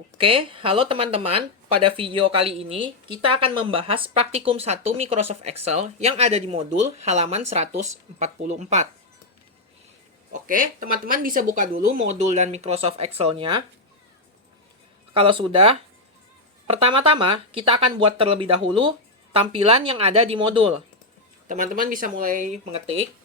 Oke, halo teman-teman. Pada video kali ini, kita akan membahas praktikum 1 Microsoft Excel yang ada di modul halaman 144. Oke, teman-teman bisa buka dulu modul dan Microsoft Excel-nya. Kalau sudah, pertama-tama kita akan buat terlebih dahulu tampilan yang ada di modul. Teman-teman bisa mulai mengetik.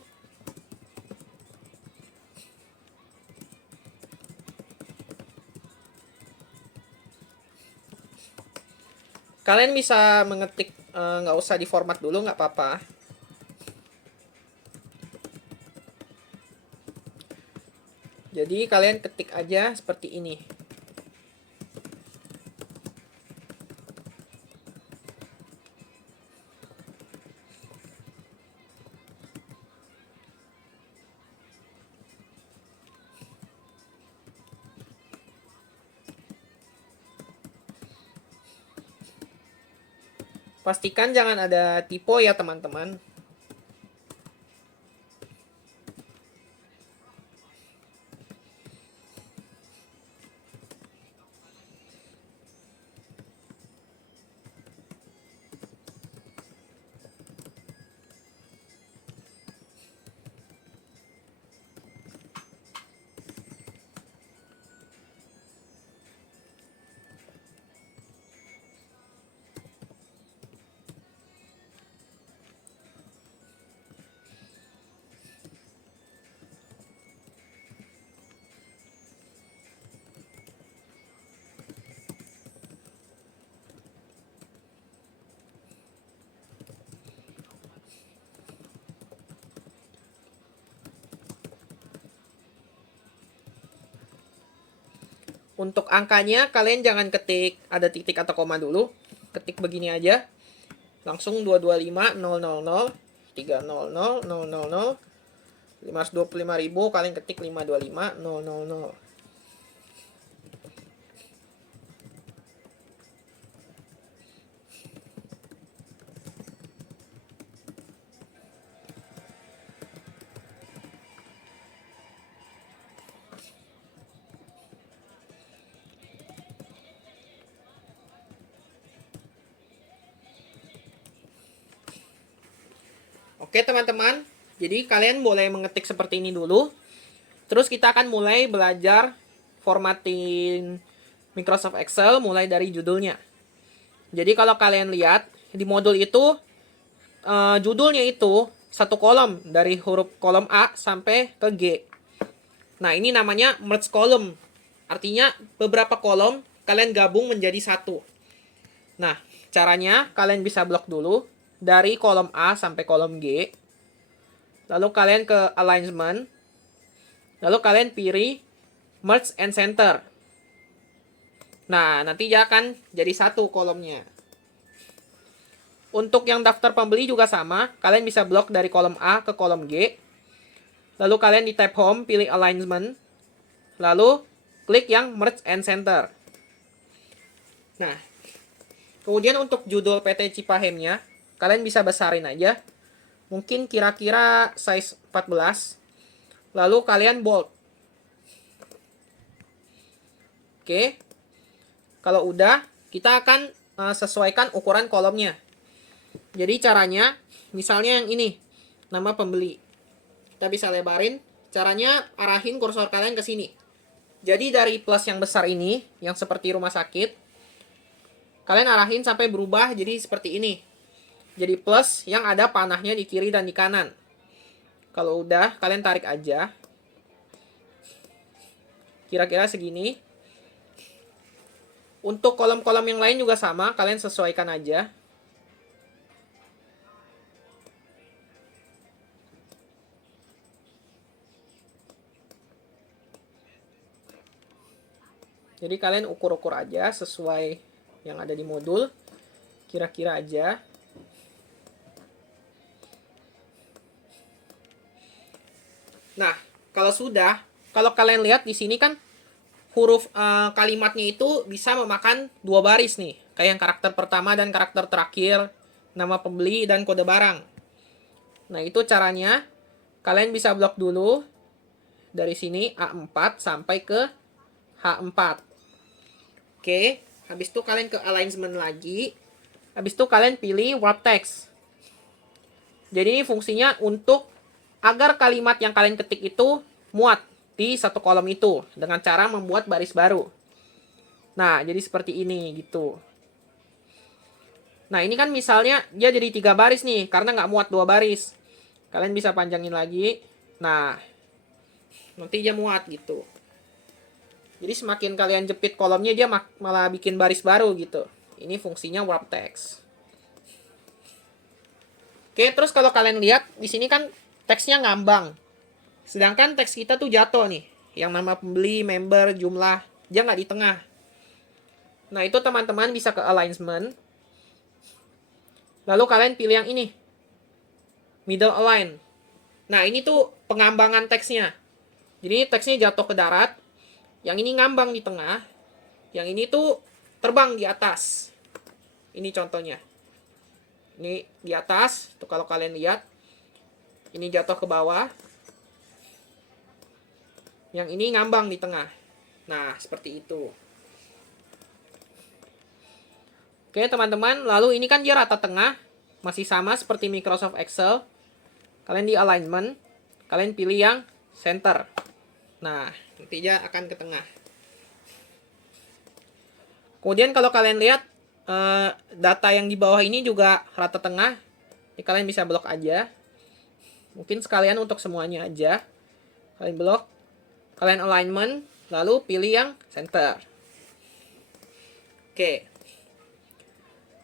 Kalian bisa mengetik, nggak usah di format dulu, nggak apa-apa. Jadi kalian ketik aja seperti ini. Pastikan jangan ada typo ya teman-teman. Untuk angkanya kalian jangan ketik ada titik atau koma dulu. Ketik begini aja. Langsung 225.000.300.000 525.000 kalian ketik 525.000. Oke teman-teman, jadi kalian boleh mengetik seperti ini dulu. Terus kita akan mulai belajar formatting Microsoft Excel mulai dari judulnya. Jadi kalau kalian lihat di modul itu, judulnya itu satu kolom dari huruf kolom A sampai ke G. Nah ini namanya merge column. Artinya beberapa kolom kalian gabung menjadi satu. Nah caranya kalian bisa blok dulu dari kolom A sampai kolom G. Lalu kalian ke alignment. Lalu kalian pilih merge and center. Nah, nanti dia akan jadi satu kolomnya. Untuk yang daftar pembeli juga sama. Kalian bisa blok dari kolom A ke kolom G. Lalu kalian di tab home, pilih alignment. Lalu klik yang merge and center. Nah, kemudian untuk judul PT Cipahemnya, kalian bisa besarin aja. Mungkin kira-kira size 14. Lalu kalian bold. Oke. Kalau udah, kita akan sesuaikan ukuran kolomnya. Jadi caranya, misalnya yang ini, nama pembeli. Kita bisa lebarin. Caranya arahin kursor kalian ke sini. Jadi dari plus yang besar ini, yang seperti rumah sakit, kalian arahin sampai berubah jadi seperti ini. Jadi plus yang ada panahnya di kiri dan di kanan. Kalau udah, kalian tarik aja. Kira-kira segini. Untuk kolom-kolom yang lain juga sama, kalian sesuaikan aja. Jadi kalian ukur-ukur aja sesuai yang ada di modul. Kira-kira aja. Nah, kalau kalian lihat di sini kan huruf kalimatnya itu bisa memakan dua baris nih. Kayak yang karakter pertama dan karakter terakhir, nama pembeli dan kode barang. Nah, itu caranya. Kalian bisa blok dulu dari sini A4 sampai ke H4. Oke, habis itu kalian ke alignment lagi. Habis itu kalian pilih wrap text. Jadi ini fungsinya untuk agar kalimat yang kalian ketik itu muat di satu kolom itu dengan cara membuat baris baru. Nah, jadi seperti ini gitu. Nah, ini kan misalnya dia jadi 3 baris nih karena nggak muat 2 baris. Kalian bisa panjangin lagi. Nah, nanti dia muat gitu. Jadi semakin kalian jepit kolomnya dia malah bikin baris baru gitu. Ini fungsinya wrap text. Oke, terus kalau kalian lihat di sini kan teksnya ngambang. Sedangkan teks kita tuh jatuh nih. Yang nama pembeli, member, jumlah, dia nggak di tengah. Nah, itu teman-teman bisa ke alignment. Lalu kalian pilih yang ini. Middle align. Nah, ini tuh pengambangan teksnya. Jadi teksnya jatuh ke darat. Yang ini ngambang di tengah. Yang ini tuh terbang di atas. Ini contohnya. Ini di atas. Tuh kalau kalian lihat. Ini jatuh ke bawah. Yang ini ngambang di tengah. Nah, seperti itu. Oke, teman-teman. Lalu ini kan dia rata tengah. Masih sama seperti Microsoft Excel. Kalian di alignment. Kalian pilih yang center. Nah, nanti dia akan ke tengah. Kemudian kalau kalian lihat data yang di bawah ini juga rata tengah. Jadi kalian bisa blok aja. Mungkin sekalian untuk semuanya aja. Kalian blok. Kalian alignment. Lalu pilih yang center. Oke.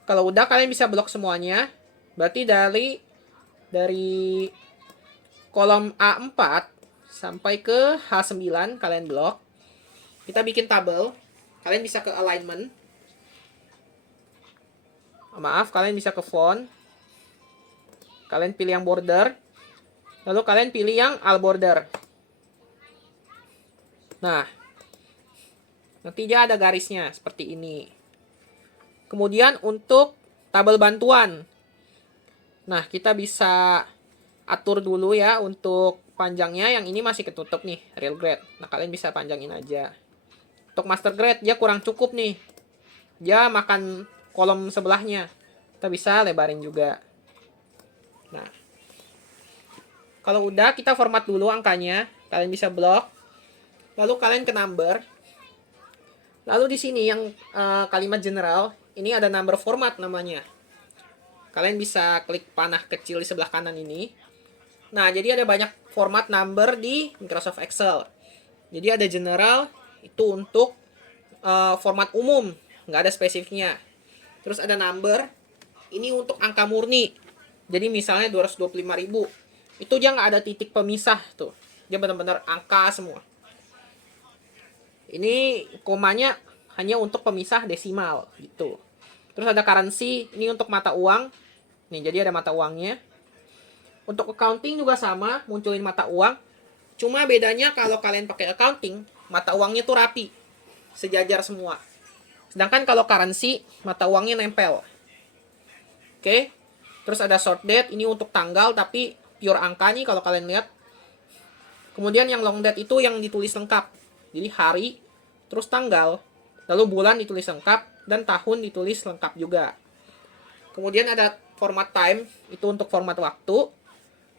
Kalau udah kalian bisa blok semuanya. Berarti dari kolom A4 sampai ke H9 kalian blok. Kita bikin tabel. Kalian bisa ke alignment. Maaf, kalian bisa ke font. Kalian pilih yang border. Lalu kalian pilih yang all border. Nah, nanti dia ada garisnya seperti ini. Kemudian untuk tabel bantuan. Nah, kita bisa atur dulu ya untuk panjangnya. Yang ini masih ketutup nih, real grade. Nah, kalian bisa panjangin aja. Untuk master grade, dia kurang cukup nih. Dia makan kolom sebelahnya. Kita bisa lebarin juga. Nah, kalau udah, kita format dulu angkanya. Kalian bisa blok. Lalu kalian ke number. Lalu di sini yang kalimat general, ini ada number format namanya. Kalian bisa klik panah kecil di sebelah kanan ini. Nah, jadi ada banyak format number di Microsoft Excel. Jadi ada general, itu untuk format umum, nggak ada spesifiknya. Terus ada number, ini untuk angka murni. Jadi misalnya 225.000. Itu dia nggak ada titik pemisah tuh. Dia benar-benar angka semua. Ini komanya hanya untuk pemisah desimal gitu. Terus ada currency, ini untuk mata uang. Nih, jadi ada mata uangnya. Untuk accounting juga sama, munculin mata uang. Cuma bedanya kalau kalian pakai accounting, mata uangnya tuh rapi. Sejajar semua. Sedangkan kalau currency, mata uangnya nempel. Oke. Terus ada short date, ini untuk tanggal tapi pure angka nih kalau kalian lihat. Kemudian yang long date itu yang ditulis lengkap. Jadi hari, terus tanggal, lalu bulan ditulis lengkap, dan tahun ditulis lengkap juga. Kemudian ada format time, itu untuk format waktu,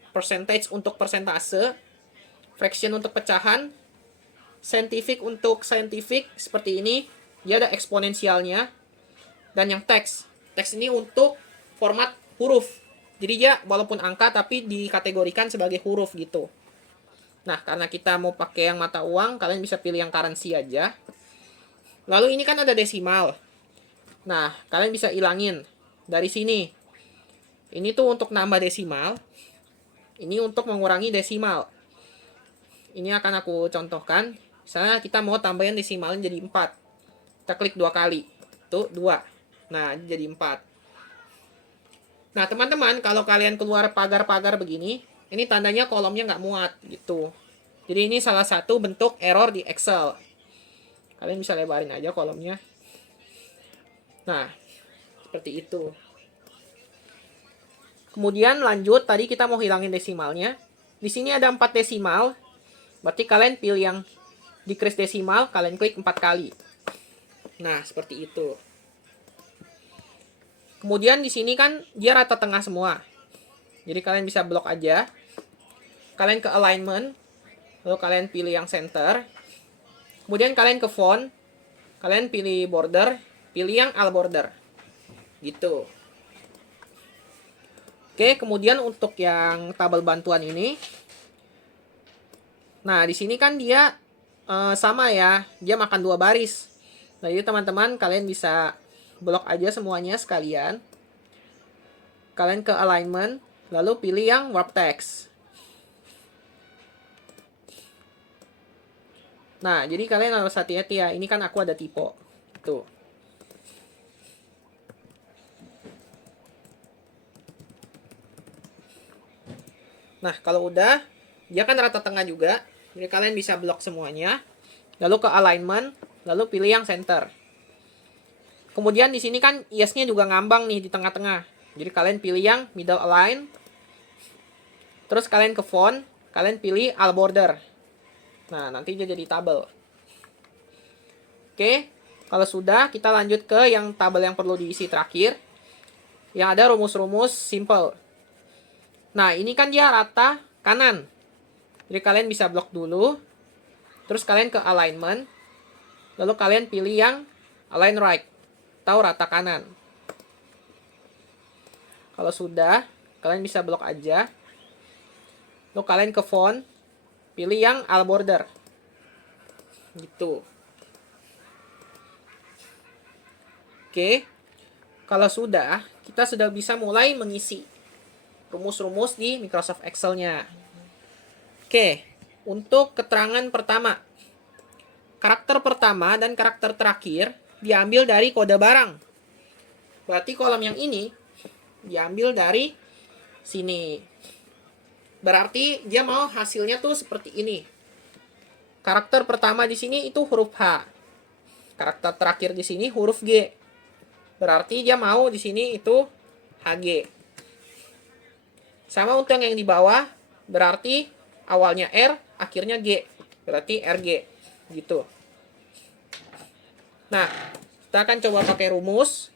percentage untuk persentase, fraction untuk pecahan, scientific untuk scientific, seperti ini, dia ada eksponensialnya, dan yang teks. Teks ini untuk format huruf. Jadi dia walaupun angka, tapi dikategorikan sebagai huruf gitu. Nah, karena kita mau pakai yang mata uang, kalian bisa pilih yang currency aja. Lalu ini kan ada desimal. Nah, kalian bisa ilangin dari sini. Ini tuh untuk nambah desimal. Ini untuk mengurangi desimal. Ini akan aku contohkan. Misalnya kita mau tambahin desimalnya jadi 4. Kita klik 2 kali. Tuh, 2. Nah, jadi 4. Nah, teman-teman, kalau kalian keluar pagar-pagar begini, ini tandanya kolomnya nggak muat gitu. Jadi ini salah satu bentuk error di Excel. Kalian bisa lebarin aja kolomnya. Nah, seperti itu. Kemudian lanjut, tadi kita mau hilangin desimalnya. Di sini ada 4 desimal. Berarti kalian pilih yang decrease desimal, kalian klik 4 kali. Nah, seperti itu. Kemudian di sini kan dia rata tengah semua. Jadi kalian bisa blok aja. Kalian ke alignment, lalu kalian pilih yang center. Kemudian kalian ke font, kalian pilih border, pilih yang all border. Gitu. Oke, kemudian untuk yang tabel bantuan ini, nah di sini kan dia sama ya, dia makan 2 baris. Nah, jadi teman-teman kalian bisa blok aja semuanya sekalian. Kalian ke alignment, lalu pilih yang warp text. Nah, jadi kalian harus hati-hati ya. Ini kan aku ada typo. Tuh. Nah, kalau udah, dia kan rata tengah juga. Jadi kalian bisa blok semuanya. Lalu ke alignment, lalu pilih yang center. Kemudian di sini kan yes-nya juga ngambang nih di tengah-tengah. Jadi kalian pilih yang middle align. Terus kalian ke font, kalian pilih all border. Nah, nanti dia jadi tabel. Oke, kalau sudah, kita lanjut ke yang tabel yang perlu diisi terakhir. Yang ada rumus-rumus simple. Nah, ini kan dia rata kanan. Jadi kalian bisa blok dulu. Terus kalian ke alignment. Lalu kalian pilih yang align right. Atau rata kanan. Kalau sudah, kalian bisa blok aja. Lalu kalian ke font. Pilih yang all border. Gitu. Oke. Kalau sudah, kita sudah bisa mulai mengisi rumus-rumus di Microsoft Excel-nya. Oke. Untuk keterangan pertama. Karakter pertama dan karakter terakhir diambil dari kode barang. Berarti kolom yang ini diambil dari sini. Berarti dia mau hasilnya tuh seperti ini. Karakter pertama di sini itu huruf H. Karakter terakhir di sini huruf G. Berarti dia mau di sini itu HG. Sama untuk yang di bawah, berarti awalnya R, akhirnya G. Berarti RG. Gitu. Nah, kita akan coba pakai rumus.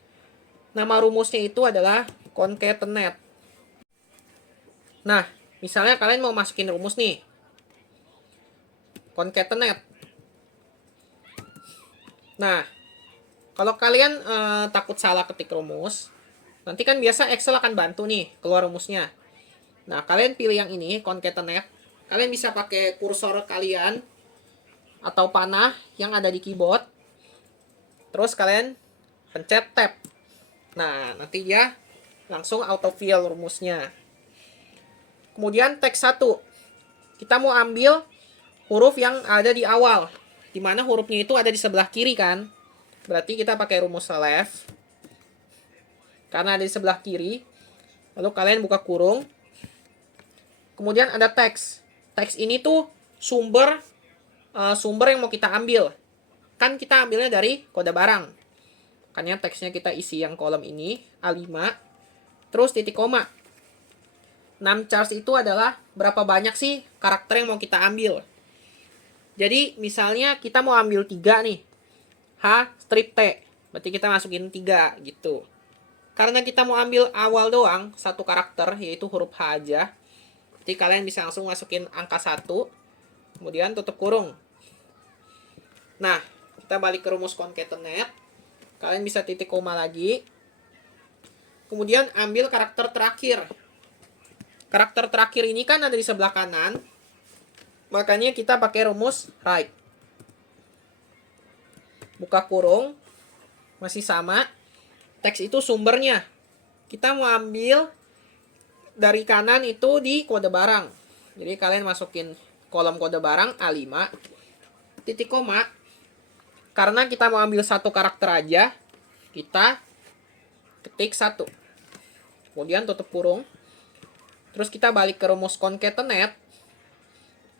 Nama rumusnya itu adalah concatenate. Nah, misalnya kalian mau masukin rumus nih. Concatenate. Nah, kalau kalian takut salah ketik rumus, nanti kan biasa Excel akan bantu nih keluar rumusnya. Nah, kalian pilih yang ini, concatenate. Kalian bisa pakai kursor kalian atau panah yang ada di keyboard. Terus kalian pencet tab. Nah, nanti dia langsung autofill rumusnya. Kemudian teks 1. Kita mau ambil huruf yang ada di awal. Dimana hurufnya itu ada di sebelah kiri kan. Berarti kita pakai rumus left. Karena ada di sebelah kiri. Lalu kalian buka kurung. Kemudian ada teks. Teks ini tuh sumber yang mau kita ambil. Kan kita ambilnya dari kode barang. Makanya teksnya kita isi yang kolom ini. A5. Terus titik koma. Numchars itu adalah berapa banyak sih karakter yang mau kita ambil. Jadi misalnya kita mau ambil 3 nih. H strip T. Berarti kita masukin 3 gitu. Karena kita mau ambil awal doang, satu karakter, yaitu huruf H aja. Jadi kalian bisa langsung masukin angka 1. Kemudian tutup kurung. Nah, kita balik ke rumus concatenate. Kalian bisa titik koma lagi. Kemudian ambil karakter terakhir. Karakter terakhir ini kan ada di sebelah kanan. Makanya kita pakai rumus right. Buka kurung. Masih sama. Teks itu sumbernya. Kita mau ambil dari kanan itu di kode barang. Jadi kalian masukin kolom kode barang A5. Titik koma. Karena kita mau ambil satu karakter aja. Kita ketik 1. Kemudian tutup kurung. Terus kita balik ke rumus concatenate.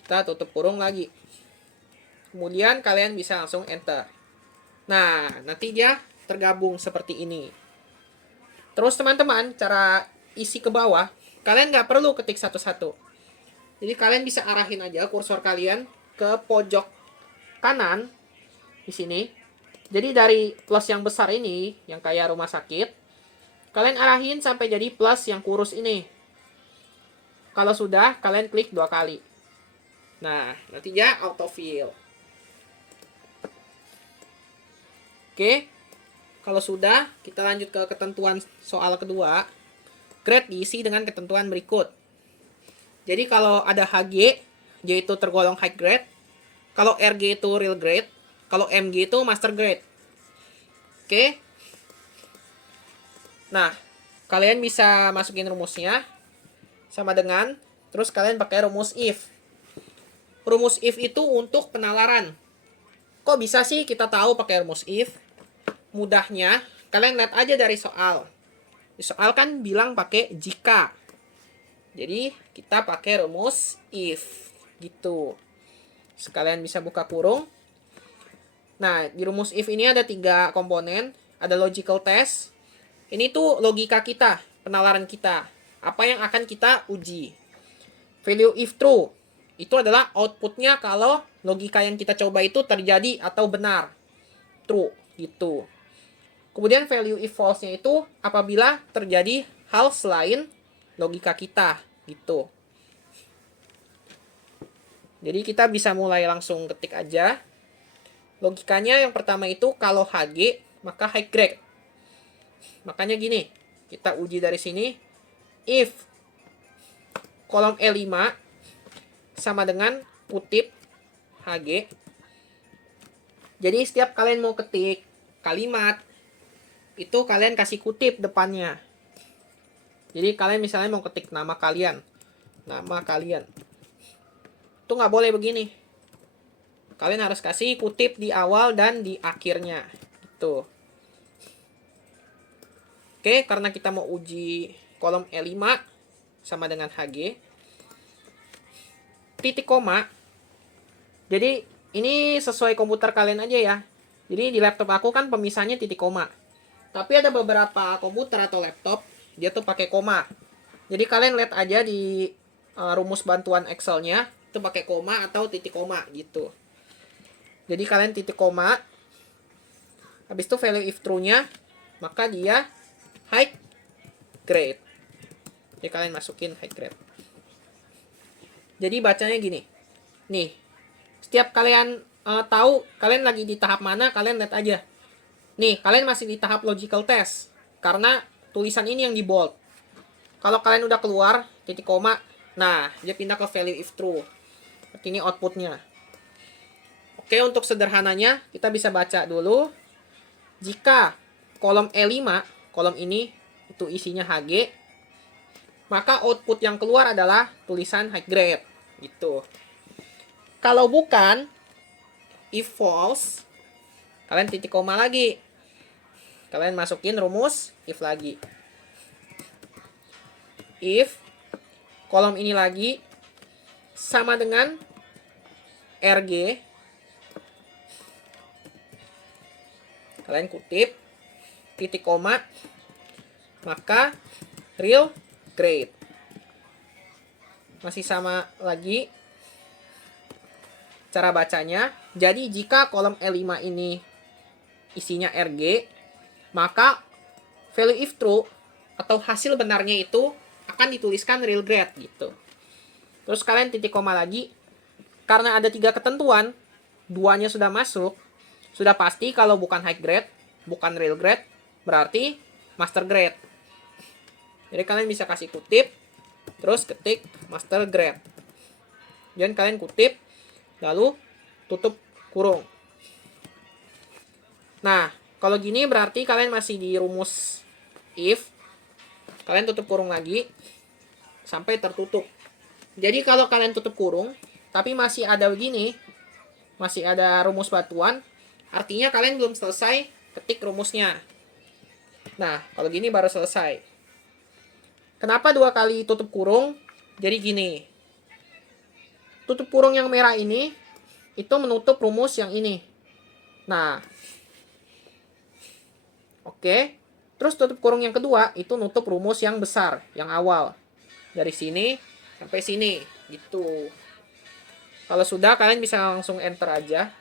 Kita tutup kurung lagi. Kemudian kalian bisa langsung enter. Nah, nanti dia tergabung seperti ini. Terus teman-teman, cara isi ke bawah, kalian nggak perlu ketik satu-satu. Jadi kalian bisa arahin aja kursor kalian ke pojok kanan di sini. Jadi dari plus yang besar ini, yang kayak rumah sakit, kalian arahin sampai jadi plus yang kurus ini. Kalau sudah, kalian klik 2 kali. Nah, nanti dia autofill. Oke, kalau sudah, kita lanjut ke ketentuan soal kedua. Grade diisi dengan ketentuan berikut. Jadi kalau ada HG, yaitu tergolong high grade. Kalau RG itu real grade. Kalau MG itu master grade. Oke. Nah, kalian bisa masukin rumusnya. Sama dengan, terus kalian pakai rumus if. Rumus if itu untuk penalaran. Kok bisa sih kita tahu pakai rumus if? Mudahnya, kalian lihat aja dari soal. Di soal kan bilang pakai jika. Jadi, kita pakai rumus if. Gitu. Sekalian bisa buka kurung. Nah, di rumus if ini ada 3 komponen. Ada logical test. Ini tuh logika kita, penalaran kita. Apa yang akan kita uji. Value if true. Itu adalah outputnya kalau logika yang kita coba itu terjadi atau benar. True. Gitu. Kemudian value if false-nya itu apabila terjadi hal selain logika kita. Gitu. Jadi kita bisa mulai langsung ketik aja. Logikanya yang pertama itu kalau HG maka high grade. Makanya gini, kita uji dari sini. If kolom E5 sama dengan kutip HG. Jadi setiap kalian mau ketik kalimat, itu kalian kasih kutip depannya. Jadi kalian misalnya mau ketik nama kalian. Nama kalian. Itu nggak boleh begini. Kalian harus kasih kutip di awal dan di akhirnya. Gitu. Oke, karena kita mau uji kolom E5 sama dengan HG. Titik koma. Jadi ini sesuai komputer kalian aja ya. Jadi di laptop aku kan pemisahnya titik koma. Tapi ada beberapa komputer atau laptop dia tuh pakai koma. Jadi kalian lihat aja di rumus bantuan Excel-nya itu pakai koma atau titik koma gitu. Jadi kalian titik koma. Habis itu value if true-nya maka dia high grade. Jadi kalian masukin high grade. Jadi bacanya gini. Nih, setiap kalian tahu kalian lagi di tahap mana, kalian lihat aja. Nih, kalian masih di tahap logical test. Karena tulisan ini yang di bold. Kalau kalian udah keluar, titik koma, nah, dia pindah ke value if true. Ini outputnya. Oke, untuk sederhananya, kita bisa baca dulu. Jika kolom E5, kolom ini itu isinya HG, maka output yang keluar adalah tulisan high grade. Gitu. Kalau bukan, if false, kalian titik koma lagi. Kalian masukin rumus if lagi. If kolom ini lagi sama dengan RG, kalian kutip titik koma, maka real grade. Masih sama lagi cara bacanya. Jadi jika kolom E5 ini isinya RG, maka value if true atau hasil benarnya itu akan dituliskan real grade gitu. Terus kalian titik koma lagi. Karena ada 3 ketentuan, 2-nya sudah masuk, sudah pasti kalau bukan high grade, bukan real grade, berarti master grade. Jadi kalian bisa kasih kutip, terus ketik master grade. Dan kalian kutip, lalu tutup kurung. Nah, kalau gini berarti kalian masih di rumus if. Kalian tutup kurung lagi, sampai tertutup. Jadi kalau kalian tutup kurung, tapi masih ada begini, masih ada rumus batuan, artinya kalian belum selesai ketik rumusnya. Nah, kalau gini baru selesai. Kenapa 2 kali tutup kurung? Jadi gini. Tutup kurung yang merah ini, itu menutup rumus yang ini. Nah. Oke. Terus tutup kurung yang kedua, itu nutup rumus yang besar, yang awal. Dari sini sampai sini. Gitu. Kalau sudah, kalian bisa langsung enter aja.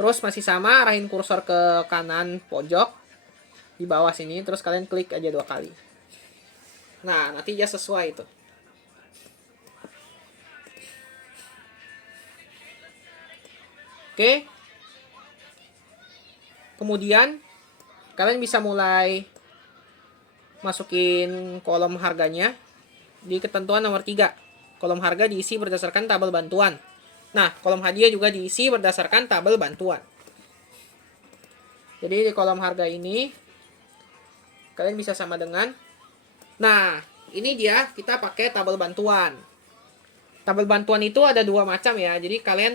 Terus masih sama, arahin kursor ke kanan pojok di bawah sini, terus kalian klik aja 2 kali. Nah, nanti dia sesuai itu. Oke. Kemudian kalian bisa mulai masukin kolom harganya di ketentuan nomor 3. Kolom harga diisi berdasarkan tabel bantuan. Nah, kolom hadiah juga diisi berdasarkan tabel bantuan. Jadi di kolom harga ini kalian bisa sama dengan, nah ini dia kita pakai tabel bantuan. Tabel bantuan itu ada 2 macam ya. Jadi kalian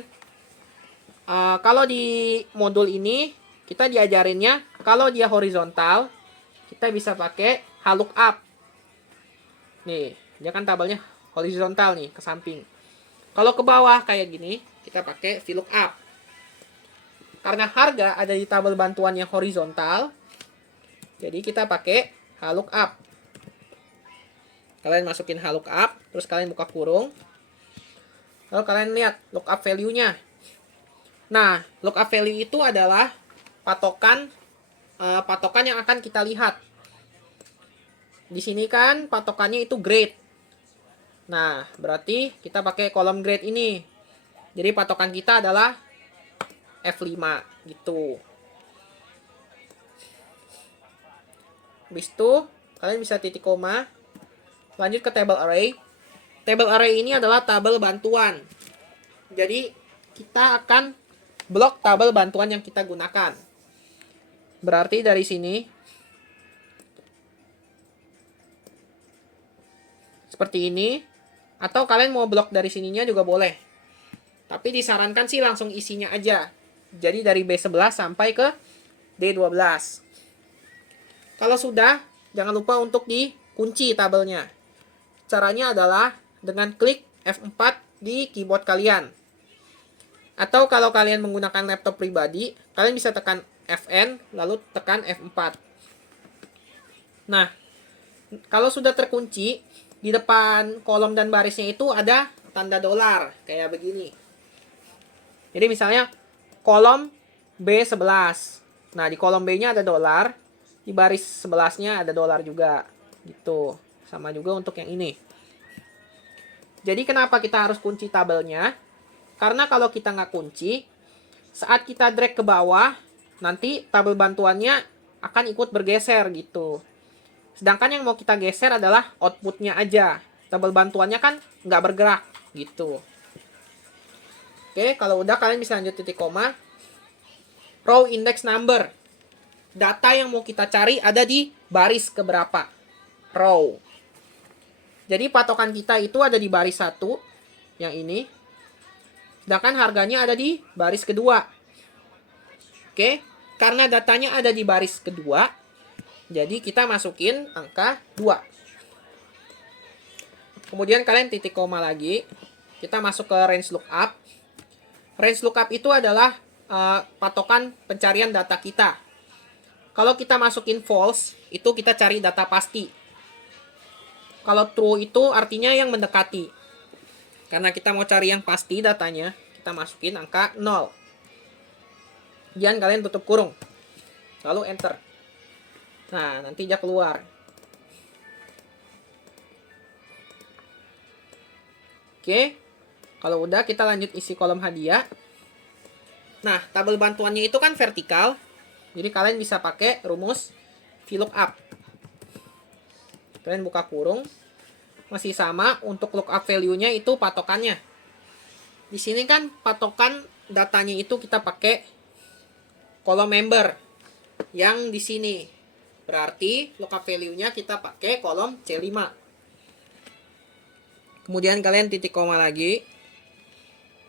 kalau di modul ini kita diajarinnya kalau dia horizontal kita bisa pakai lookup. Nih, dia kan tabelnya horizontal nih ke samping. Kalau ke bawah kayak gini kita pakai VLOOKUP. Karena harga ada di tabel bantuan yang horizontal, jadi kita pakai lookup. Kalian masukin lookup, terus kalian buka kurung. Lalu kalian lihat lookup value-nya. Nah, lookup value itu adalah patokan yang akan kita lihat. Di sini kan patokannya itu grade. Nah, berarti kita pakai kolom grade ini. Jadi patokan kita adalah F5 gitu. Habis itu kalian bisa titik koma. Lanjut ke table array. Table array ini adalah tabel bantuan. Jadi kita akan blok tabel bantuan yang kita gunakan. Berarti dari sini seperti ini, atau kalian mau blok dari sininya juga boleh. Tapi disarankan sih langsung isinya aja. Jadi dari B11 sampai ke D12. Kalau sudah, jangan lupa untuk dikunci tabelnya. Caranya adalah dengan klik F4 di keyboard kalian. Atau kalau kalian menggunakan laptop pribadi, kalian bisa tekan Fn, lalu tekan F4. Nah, kalau sudah terkunci, di depan kolom dan barisnya itu ada tanda dolar, kayak begini. Jadi misalnya, kolom B11. Nah, di kolom B-nya ada dolar, di baris 11-nya ada dolar juga. Gitu. Sama juga untuk yang ini. Jadi kenapa kita harus kunci tabelnya? Karena kalau kita nggak kunci, saat kita drag ke bawah, nanti tabel bantuannya akan ikut bergeser gitu. Sedangkan yang mau kita geser adalah outputnya aja. Tabel bantuannya kan nggak bergerak gitu. Oke, kalau udah kalian bisa lanjut titik koma. Row index number. Data yang mau kita cari ada di baris keberapa? Row. Jadi patokan kita itu ada di baris 1, yang ini. Sedangkan harganya ada di baris kedua. Oke, karena datanya ada di baris kedua, jadi kita masukin angka 2. Kemudian kalian titik koma lagi. Kita masuk ke range lookup. Range lookup itu adalah patokan pencarian data kita. Kalau kita masukin false, itu kita cari data pasti. Kalau true itu artinya yang mendekati. Karena kita mau cari yang pasti datanya, kita masukin angka 0. Kemudian kalian tutup kurung. Lalu enter. Nah, nanti dia keluar. Oke. Kalau udah, kita lanjut isi kolom hadiah. Nah, tabel bantuannya itu kan vertikal. Jadi kalian bisa pakai rumus VLOOKUP. Kalian buka kurung. Masih sama, untuk lookup value-nya itu patokannya. Di sini kan patokan datanya itu kita pakai kolom member yang di sini. Berarti lookup value-nya kita pakai kolom C5. Kemudian kalian titik koma lagi.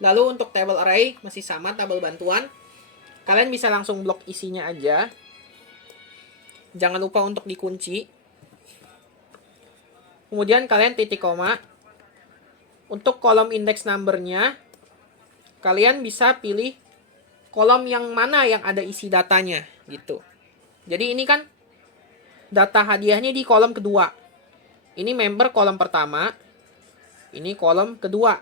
Lalu untuk table array masih sama tabel bantuan. Kalian bisa langsung blok isinya aja. Jangan lupa untuk dikunci. Kemudian kalian titik koma. Untuk kolom index number-nya, kalian bisa pilih kolom yang mana yang ada isi datanya gitu. Jadi ini kan data hadiahnya di kolom kedua. Ini member kolom pertama. Ini kolom kedua.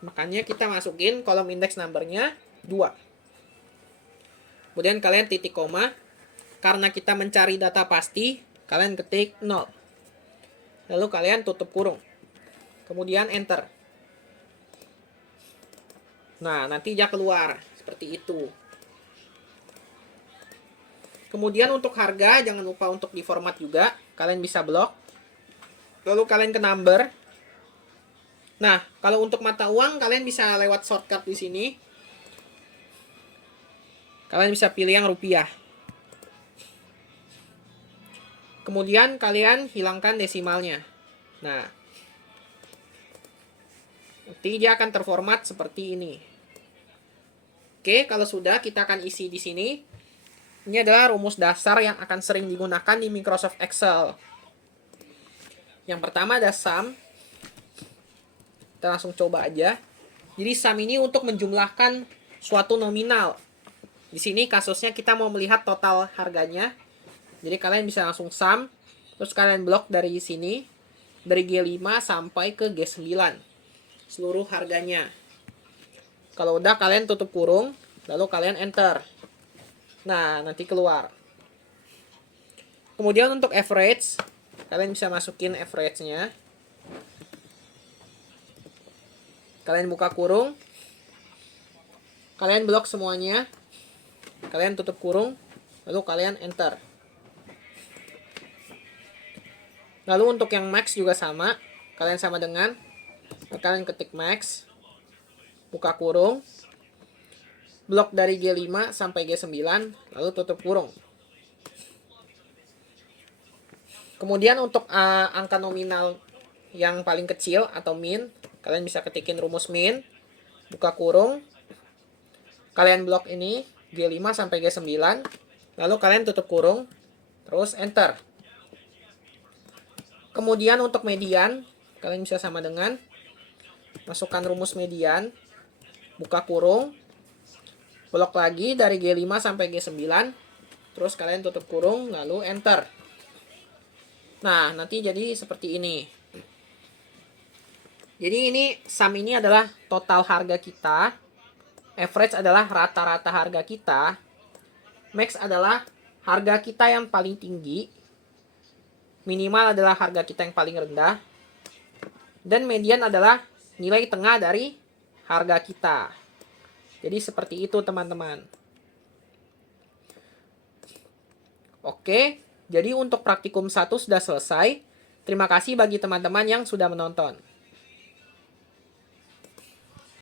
Makanya kita masukin kolom index number-nya 2. Kemudian kalian titik koma. Karena kita mencari data pasti, kalian ketik 0. Lalu kalian tutup kurung. Kemudian enter. Nah, nanti dia keluar seperti itu. Kemudian untuk harga, jangan lupa untuk di format juga. Kalian bisa blok. Lalu kalian ke number. Nah, kalau untuk mata uang, kalian bisa lewat shortcut di sini. Kalian bisa pilih yang rupiah. Kemudian kalian hilangkan desimalnya. Nah, nanti dia akan terformat seperti ini. Oke, kalau sudah, kita akan isi di sini. Ini adalah rumus dasar yang akan sering digunakan di Microsoft Excel. Yang pertama ada sum. Kita langsung coba aja. Jadi sum ini untuk menjumlahkan suatu nominal. Di sini kasusnya kita mau melihat total harganya. Jadi kalian bisa langsung sum. Terus kalian blok dari sini. Dari G5 sampai ke G9. Seluruh harganya. Kalau udah kalian tutup kurung. Lalu kalian enter. Nah, nanti keluar. Kemudian untuk average, kalian bisa masukin average-nya. Kalian buka kurung. Kalian blok semuanya. Kalian tutup kurung. Lalu kalian enter. Lalu untuk yang max juga sama. Kalian sama dengan. Kalian ketik max. Buka kurung. Blok dari G5 sampai G9, lalu tutup kurung. Kemudian untuk angka nominal yang paling kecil atau min, kalian bisa ketikin rumus min, buka kurung, kalian blok ini G5 sampai G9, lalu kalian tutup kurung, terus enter. Kemudian untuk median, kalian bisa sama dengan, masukkan rumus median, buka kurung, blok lagi dari G5 sampai G9. Terus kalian tutup kurung, lalu enter. Nah, nanti jadi seperti ini. Jadi ini sum ini adalah total harga kita. Average adalah rata-rata harga kita. Max adalah harga kita yang paling tinggi. Minimal adalah harga kita yang paling rendah. Dan median adalah nilai tengah dari harga kita. Jadi seperti itu teman-teman. Oke, jadi untuk praktikum 1 sudah selesai. Terima kasih bagi teman-teman yang sudah menonton.